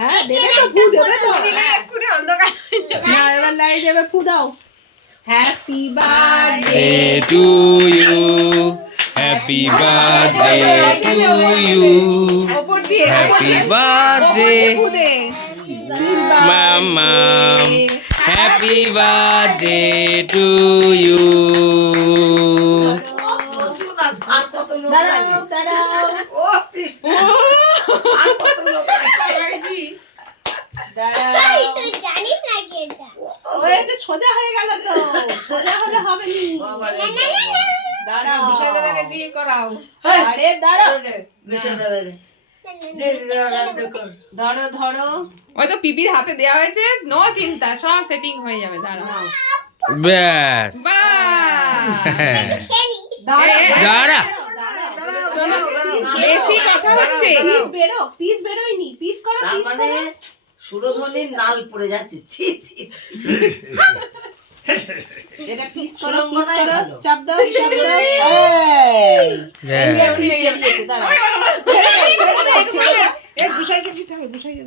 হ্যাঁ দেবে তো, ফু দেবে তো। এক্ষুনি অন্ধকার না এবার লাইট যাবে, ফু দাও। Happy birthday to you. Happy birthday to you. ওপর দিয়ে Happy birthday, ফু দে। Mama. Happy birthday to you. আর কত লোক লাগে? দাঁড়াও দাঁড়াও ও, আর কত লোক লাগে? দাঁড়াও। তুই জানিস না কি এটা? ও এটা সোজা হয়ে গেল তো, সোজা হলে হবে নি। বাবারে, দাঁড়াও। বিষয় দাদাকে দিয়ে করাও। আরে দাঁড়াও, বিষয় দাদা রে। নে, দাদা, দেখো। ধরো ধরো। ওই তো পিপির হাতে দেওয়া হয়েছে, নো চিন্তা, সব সেটিং হয়ে যাবে। দাঁড়াও। ব্যাস। বাহ! দাঁড়াও, দাঁড়া। বেশি কথা হচ্ছে। পিস বেরোয়নি, পিস করো, তার পিস মানে করো। সুরধ্বনির নাল পড়ে যাচ্ছে। ছি ছি ছি। এটা পিস করো, পিস সুরঙ্গনাই করো, ভালো। চাপ দাও, চাপ দাও। এই ব্যাস। পিস হয়ে গেছে, দাঁড়াও। এ গুসাইকে দিতে হবে, গুসাইকে